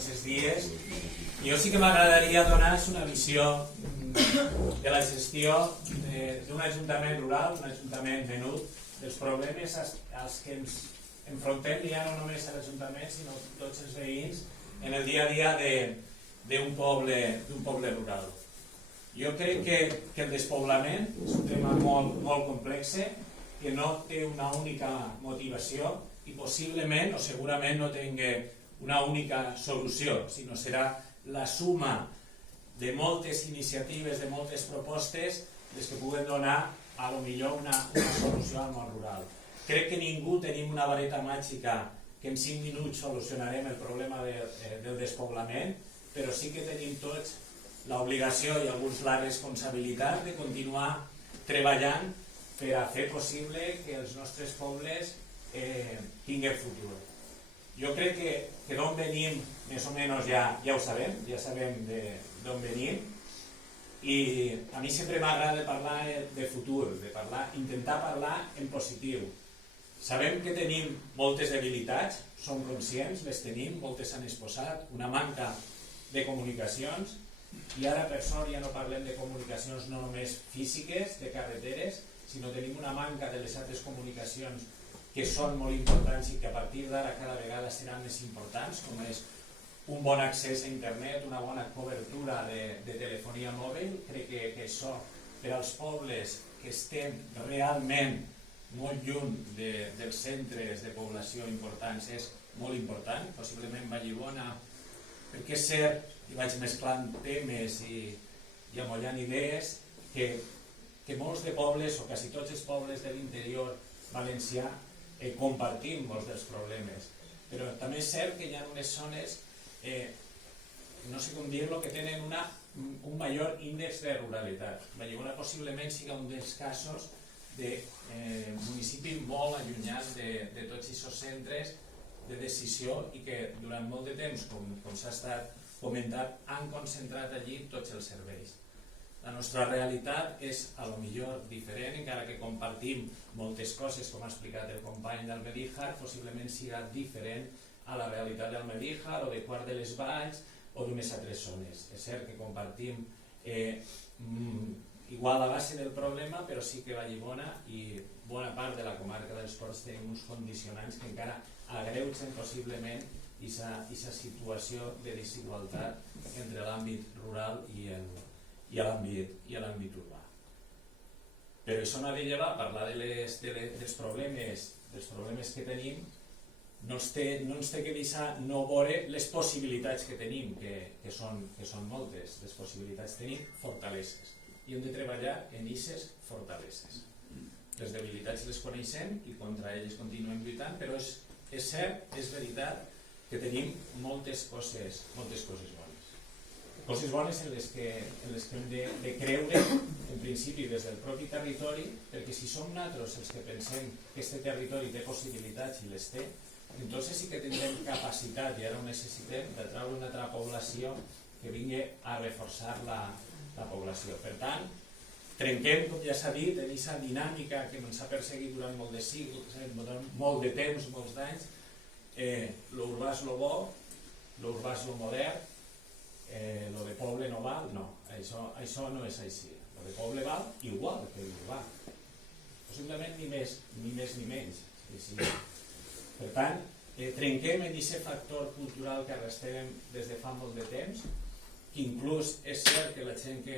tots els dies. Jo sí que m'agradaria donar una visió de la gestió d'un ajuntament rural, un ajuntament menut, dels problemes als que ens enfrontem ja no només a l'Ajuntament, sinó tots els veïns en el dia a dia d'un poble rural. Jo crec que el despoblament és un tema molt complex, que no té una única motivació i possiblement o segurament no tingui una única solució, sinó serà la suma de moltes iniciatives, de moltes propostes, les que puguen donar a lo millor una solució al món rural. Crec que ningú tenim una vareta màgica que en 5 minuts solucionarem el problema del despoblament, però sí que tenim tots l'obligació i alguns la responsabilitat de continuar treballant per a fer possible que els nostres pobles tinguin futur. Jo crec que d'on venim més o menys ja ho sabem, ja sabem d'on venim, i a mi sempre m'agrada parlar de futur, intentar parlar en positiu. Sabem que tenim moltes debilitats, som conscients, les tenim, moltes s'han exposat, una manca de comunicacions, i ara per sort ja no parlem de comunicacions no només físiques, de carreteres, sinó tenim una manca de les altres comunicacions que són molt importants i que a partir d'ara cada vegada seran més importants, com és un bon accés a internet, una bona cobertura de telefonia mòbil. Crec que això per als pobles que estem realment molt lluny dels centres de població importants és molt important, possiblement Vallibona, perquè és cert, i vaig mesclant temes i amollant idees, que molts de pobles, o quasi tots els pobles de l'interior valencià, compartim molts dels problemes. Però també és cert que hi ha unes zones, no sé com dir-lo, que tenen un major índex de ruralitat. Vallibona possiblement sigui un dels casos de municipi molt allunyat de tots aquests centres de decisió i que durant molt de temps, com s'ha estat comentat, han concentrat allí tots els serveis. La nostra realitat és a lo millor diferent, encara que compartim moltes coses, com ha explicat el company d'Almedíjar, possiblement siga diferent a la realitat d'Almedíjar o de Quart de les Valls o d'unes altres zones. És cert que compartim igual a base del problema, però sí que Vallibona i bona part de la comarca dels Ports tenim uns condicionants que encara agreugen possiblement aquesta situació de desigualtat entre l'àmbit rural i l'àmbit urbà. Però això no ha de llevar a parlar dels problemes que tenim, no ens té que deixar no veure les possibilitats que tenim, que són moltes. Les possibilitats tenim fortaleses i hem de treballar en aquestes fortaleses. Les debilitats les coneixem i contra elles continuem lluitant, però és cert, és veritat que tenim moltes coses bones. Coses bones en les que hem de creure, en principi, des del propi territori, perquè si som nosaltres els que pensem que aquest territori té possibilitats i les té, entonces sí que tindrem capacitat, i ara ho necessitem, de treure una altra població que vingui a reforçar la població. Per tant, trenquem, com ja s'ha dit, en aquesta dinàmica que ens ha perseguit durant molt de sigles, molt de temps, molts d'anys. L'urbà és lo bo, l'urbà és lo modern, lo de poble no val, no, això no és així. Lo de poble val igual que l'urbà, possiblement ni més ni menys. Per tant, trenquem en aquest factor cultural que arrastrem des de fa molt de temps, que inclús és cert que la gent que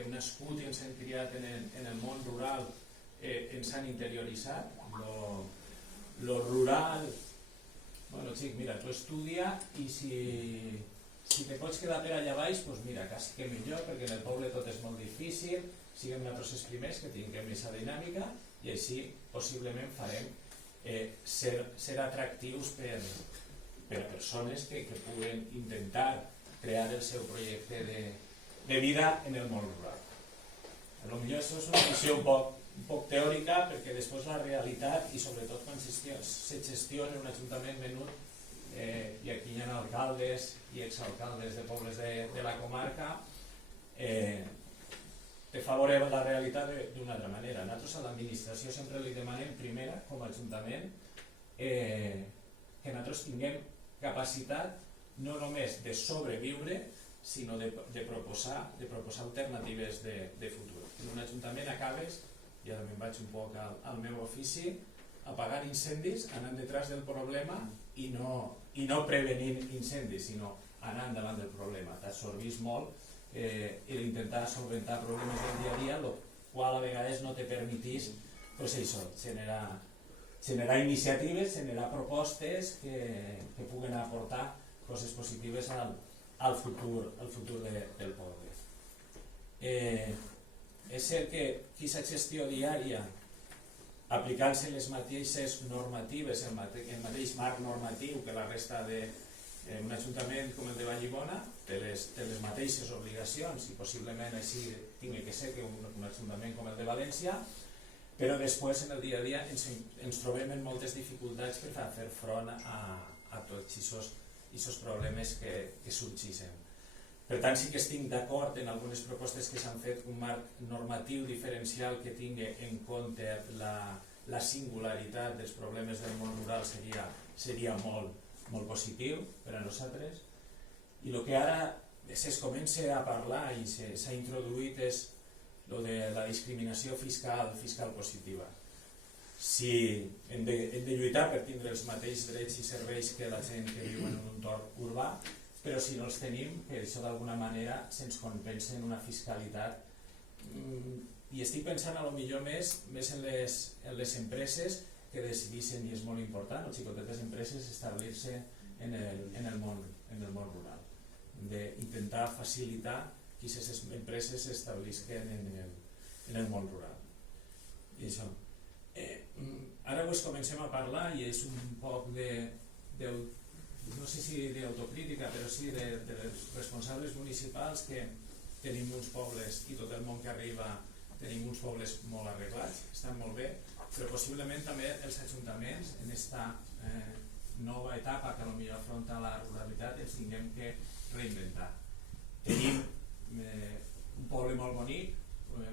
hem nascut i ens hem criat en el món rural ens han interioritzat. Lo rural, bueno, xic, mira, tu estudia i si te pots quedar per allà baix, doncs mira, quasi que millor, perquè en el poble tot és molt difícil, siguem nosaltres els primers que tinguem aquesta dinàmica i així possiblement farem ser atractius per a persones que puguen intentar crear el seu projecte de vida en el món rural. Potser això és una visió un poc teòrica, perquè després la realitat, i sobretot quan se gestiona un ajuntament menut, i aquí hi ha alcaldes i exalcaldes de pobles de la comarca, te fa veure la realitat d'una altra manera. Nosaltres a l'administració sempre li demanem, primera, com a ajuntament, que nosaltres tinguem capacitat no només de sobreviure, sinó de proposar alternatives de futur. En un ajuntament acabes, i ara me'n vaig un poc al meu ofici, apagar incendis, anant detrás del problema i no prevenint incendis, sinó anant davant del problema. T'absorbís molt i intentar solventar problemes del dia a dia, el qual a vegades no te permetís generar iniciatives, generar propostes que puguen aportar coses positives al futur del poble. És cert que aquesta gestió diària, aplicant-se les mateixes normatives, el mateix marc normatiu que la resta d'un ajuntament com el de Vallibona, té les mateixes obligacions i possiblement així tingui que ser que un ajuntament com el de València, però després en el dia a dia ens trobem en moltes dificultats per fer front a tots aquests problemes que sorgeixen. Per tant, sí que estic d'acord en algunes propostes que s'han fet, un marc normatiu diferencial que tingui en compte la singularitat dels problemes del món rural seria molt positiu per a nosaltres. I el que ara es comença a parlar i s'ha introduït és el de la discriminació fiscal positiva. Si hem de lluitar per tindre els mateixos drets i serveis que la gent que viu en un entorn urbà, però si no els tenim, que això d'alguna manera se'ns compensa en una fiscalitat. I estic pensant a lo millor més en les empreses que decidissin, i és molt important, les xicotetes empreses, establir-se en el món rural, d'intentar facilitar que aquestes empreses s'establisquen en el món rural. I això. Ara us comencem a parlar i és un poc no sé si d'autocrítica, però sí dels responsables municipals, que tenim uns pobles i tot el món que arriba tenim uns pobles molt arreglats, estan molt bé, però possiblement també els ajuntaments en aquesta nova etapa que potser afronta la ruralitat ens tinguem que reinventar. Tenim un poble molt bonic,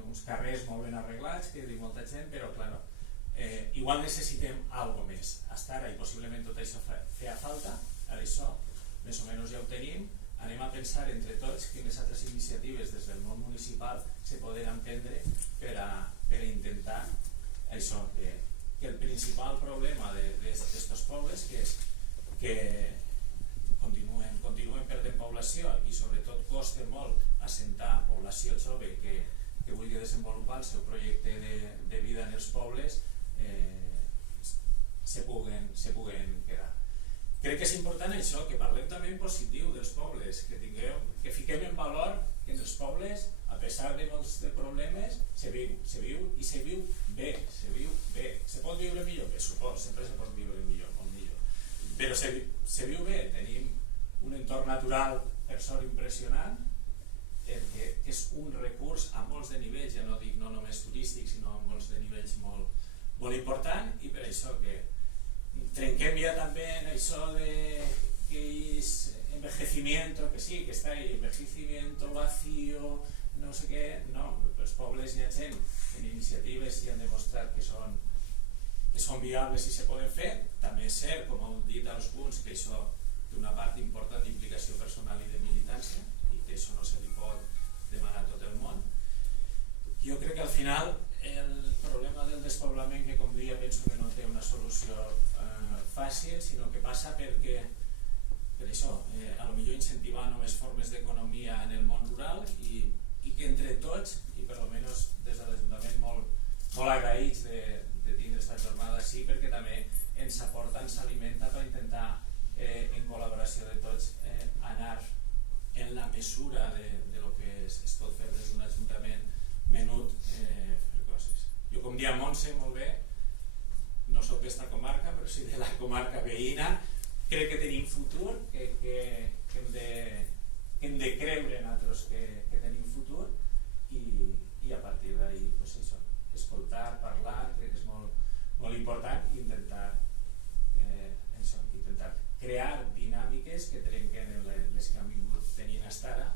uns carrers molt ben arreglats, que diu molta gent, però clar, igual necessitem alguna cosa més. Hasta ara, i possiblement tot això feia falta, ara això més o menys ja ho tenim, anem a pensar entre tots quines altres iniciatives des del món municipal se poden emprendre per intentar això, que el principal problema d'aquests pobles és que continuen perdent població i sobretot costa molt assentar població jove que vulgui desenvolupar el seu projecte de vida en els pobles, se puguen quedar. Crec que és important això, que parlem també en positiu dels pobles, que fiquem en valor que en els pobles, a pesar de molts problemes, se viu bé. Se pot viure millor, per suport, sempre se pot viure millor, molt millor. Però se viu bé, tenim un entorn natural, per sort, impressionant, que és un recurs a molts de nivells, ja no dic no només turístic, sinó a molts de nivells molt important, i per això que trenquem ja també en això de que és envejecimiento, que sí, que està ahí, envejecimiento, vacío, no sé què, no, els pobles hi ha gent en iniciatives i han demostrat que són viables i se poden fer. També és cert, com heu dit als punts, que això té una part important d'implicació personal i de militància i que això no se li pot demanar a tot el món. Jo crec que al final el problema del despoblament, que com deia penso que no té una solució fàcil, sinó que passa per això, a lo millor incentivar noves formes d'economia en el món rural i que entre tots, i per almenys des de l'Ajuntament molt agraïts de tindre aquesta jornada així, perquè també ens aporta, ens alimenta per intentar en col·laboració de tots anar en la mesura de lo que es pot fer des d'un ajuntament menut fer coses. Jo, com dia Montse, molt bé, no soc d'esta comarca, però sí de la comarca veïna, crec que tenim futur, que hem de creure nosaltres que tenim futur i a partir d'ahí, escoltar, parlar, crec que és molt important i intentar crear dinàmiques que trenquen les que han vingut tenint fins ara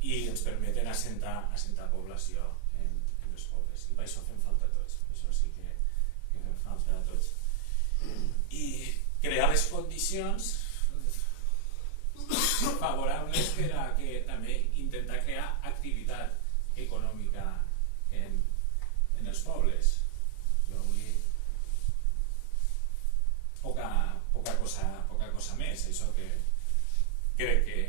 i ens permeten assentar població en els pobles. I per això fem falta a tots, això sí que fem falta a tots. I crear les condicions favorables per a que també intentar crear activitat econòmica en els pobles. Jo vull poca cosa més, això que crec que